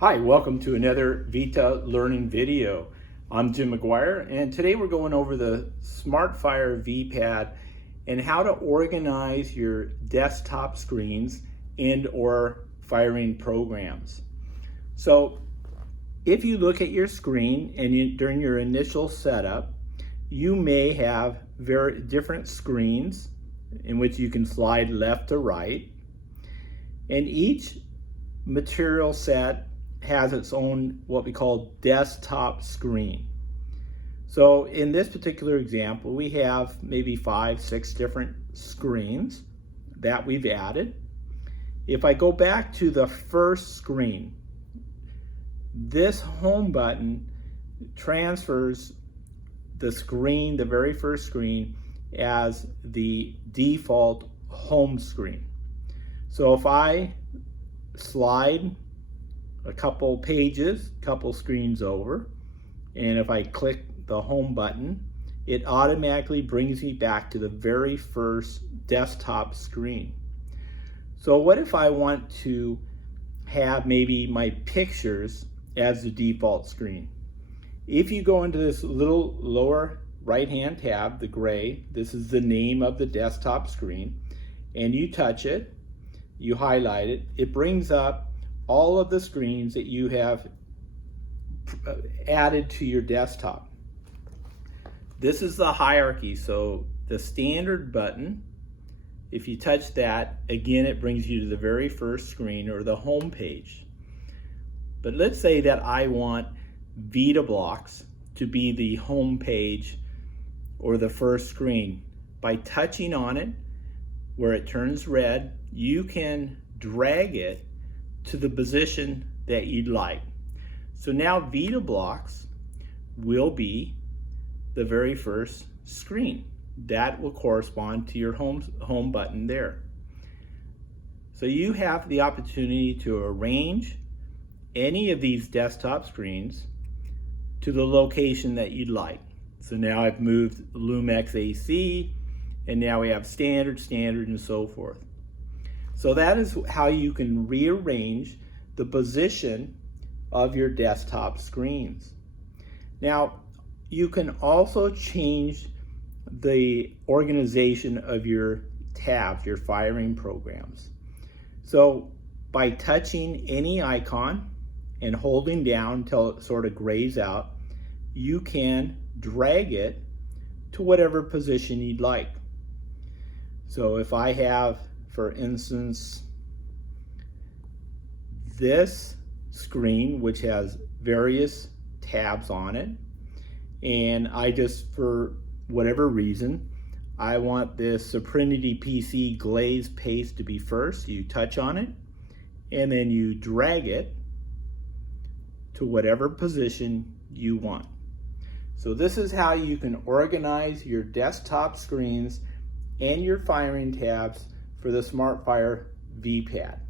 Hi, welcome to another VITA learning video. I'm Jim McGuire, and today we're going over the Smart.Fire V-Pad and how to organize your desktop screens and or firing programs. So if you look at your screen and during your initial setup, you may have very different screens in which you can slide left to right, and each material set has its own what we call desktop screen. So in this particular example, we have maybe 5-6 different screens that we've added. If I go back to the first screen, this home button transfers the screen, the very first screen, as the default home screen. So if I slide a couple pages, couple screens over, and if I click the home button, it automatically brings me back to the very first desktop screen. So what if I want to have maybe my pictures as the default screen? If you go into this little lower right hand tab, the gray, this is the name of the desktop screen, and you touch it, you highlight it, it brings up all of the screens that you have added to your desktop. This is the hierarchy. So the standard button, if you touch that, again, it brings you to the very first screen or the home page. But let's say that I want VITA blocks to be the home page or the first screen. By touching on it, where it turns red, you can drag it to the position that you'd like. So now VITA blocks will be the very first screen. That will correspond to your home button there. So you have the opportunity to arrange any of these desktop screens to the location that you'd like. So now I've moved Lumex AC, and now we have standard, and so forth. So that is how you can rearrange the position of your desktop screens. Now, you can also change the organization of your tabs, your firing programs. So by touching any icon and holding down until it sort of grays out, you can drag it to whatever position you'd like. So if I have, for instance, this screen, which has various tabs on it, and I just, for whatever reason, I want this Suprinity PC glaze paste to be first. You touch on it, and then you drag it to whatever position you want. So this is how you can organize your desktop screens and your firing tabs for the Smart.Fire V-Pad.